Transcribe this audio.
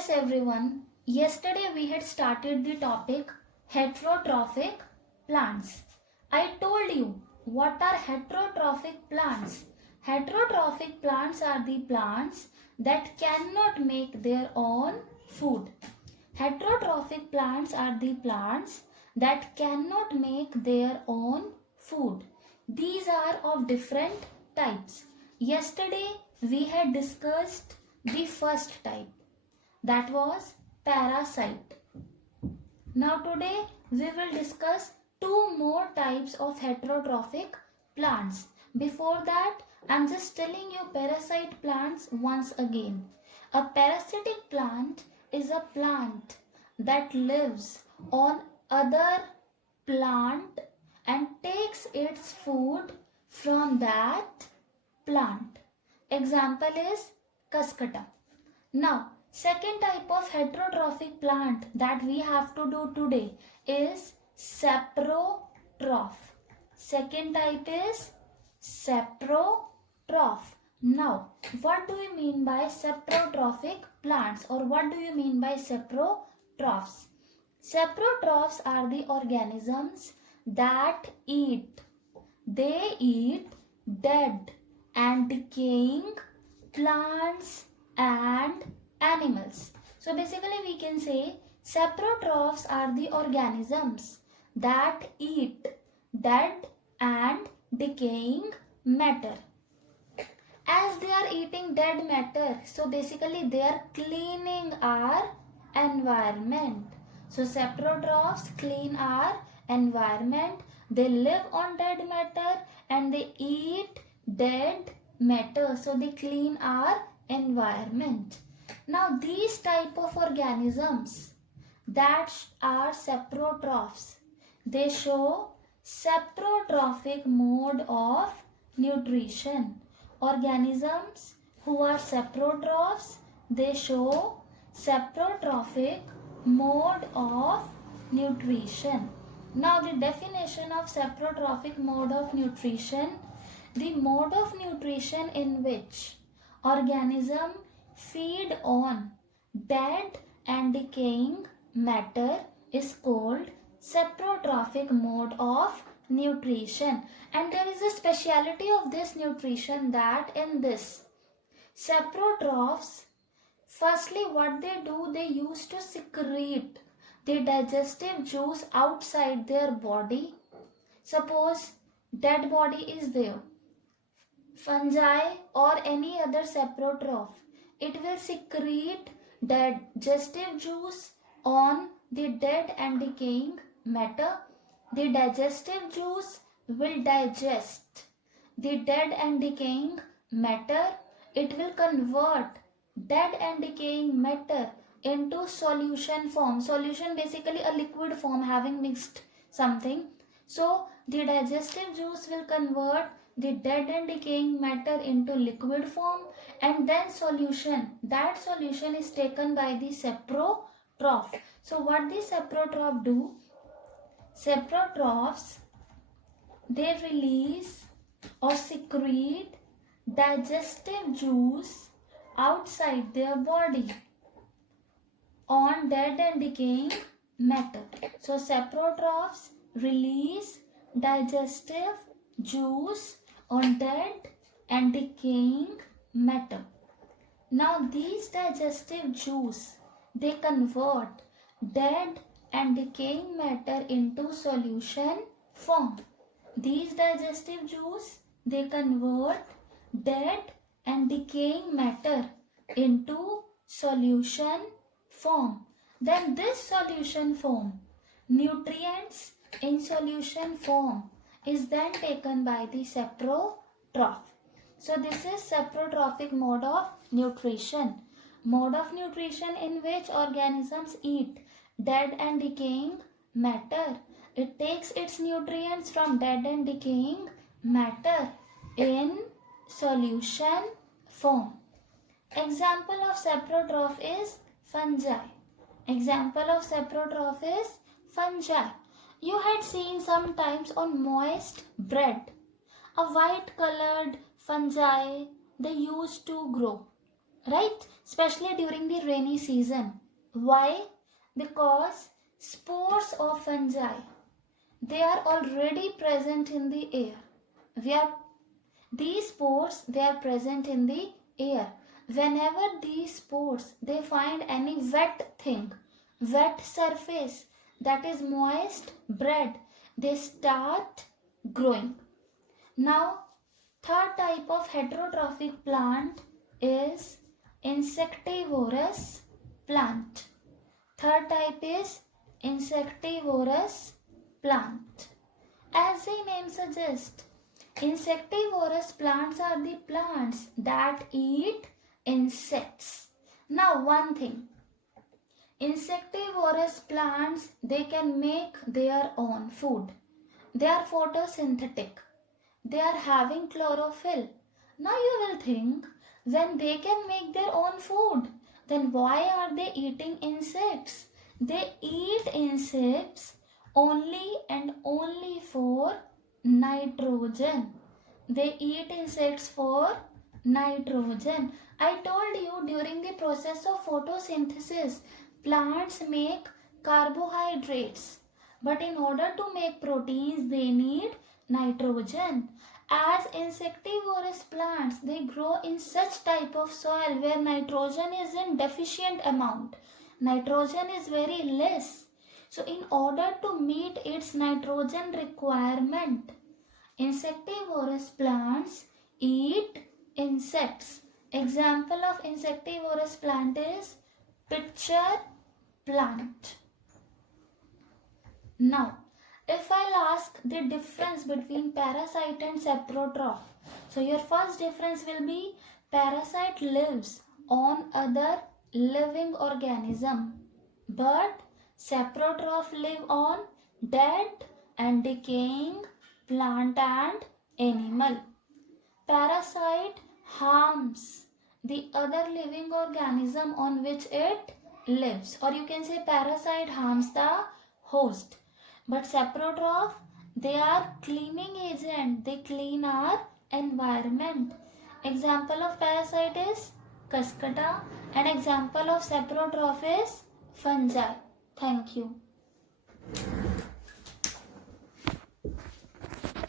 Yes, everyone. Yesterday we had started the topic heterotrophic plants. I told you what are heterotrophic plants. Heterotrophic plants are the plants that cannot make their own food. Heterotrophic plants are the plants that cannot make their own food. These are of different types. Yesterday we had discussed the first type, that was parasite. Now today we will discuss two more types of heterotrophic plants. Before that, I am just telling you parasite plants once again. A parasitic plant is a plant that lives on other plant and takes its food from that plant. Example is cascata. Now, second type of heterotrophic plant that we have to do today is saprotroph. Second type is saprotroph. Now, what do you mean by saprotrophic plants, or what do you mean by saprotrophs? Saprotrophs are the organisms that eat. They eat dead and decaying plants and animals. So basically we can say saprotrophs are the organisms that eat dead and decaying matter. As they are eating dead matter, so basically they are cleaning our environment. So saprotrophs clean our environment. They live on dead matter and they eat dead matter. So they clean our environment. Now these type of organisms that are saprotrophs, they show saprotrophic mode of nutrition. Organisms who are saprotrophs, they show saprotrophic mode of nutrition. Now the definition of saprotrophic mode of nutrition: the mode of nutrition in which organism feed on dead and decaying matter is called saprotrophic mode of nutrition. And there is a speciality of this nutrition, that in this saprotrophs, firstly what they do, they used to secrete the digestive juice outside their body. Suppose dead body is there, fungi or any other saprotroph, it will secrete digestive juice on the dead and decaying matter. The digestive juice will digest the dead and decaying matter. It will convert dead and decaying matter into solution form. Solution basically a liquid form having mixed something. So the digestive juice will convert the dead and decaying matter into liquid form, and then solution. That solution is taken by the saprotroph. So what the saprotroph do? Saprotrophs, they release or secrete digestive juice outside their body on dead and decaying matter. So saprotrophs release digestive juice on dead and decaying matter. Now these digestive juice, they convert dead and decaying matter into solution form. These digestive juice, they convert dead and decaying matter into solution form. Then this solution form, nutrients in solution form, is then taken by the saprotroph. So this is saprotrophic mode of nutrition. Mode of nutrition in which organisms eat dead and decaying matter. It takes its nutrients from dead and decaying matter in solution form. Example of saprotroph is fungi. Example of saprotroph is fungi. You had seen sometimes on moist bread, a white colored fungi they used to grow. right? Especially during the rainy season. Why? Because spores of fungi, they are already present in the air. These spores, they are present in the air. Whenever these spores, they find any wet thing, wet surface that is moist, bread, they start growing. Now, third type of heterotrophic plant is insectivorous plant. Third type is insectivorous plant. As the name suggests, insectivorous plants are the plants that eat insects. Now one thing, insectivorous plants, they can make their own food. They are photosynthetic. They are having chlorophyll. Now you will think, when they can make their own food, then why are they eating insects? They eat insects only and only for nitrogen. They eat insects for nitrogen. I told you, during the process of photosynthesis, plants make carbohydrates. But in order to make proteins, they need nitrogen. As insectivorous plants, they grow in such type of soil where nitrogen is in deficient amount. Nitrogen is very less. So in order to meet its nitrogen requirement, insectivorous plants eat insects. Example of insectivorous plant is pitcher plant. Now, if I'll ask the difference between parasite and saprotroph, so your first difference will be parasite lives on other living organism, but saprotroph live on dead and decaying plant and animal. Parasite harms the other living organism on which it lives, or you can say parasite harms the host. But saprotroph, they are cleaning agent. They clean our environment. Example of parasite is cascata, and example of saprotroph is fungi. Thank you.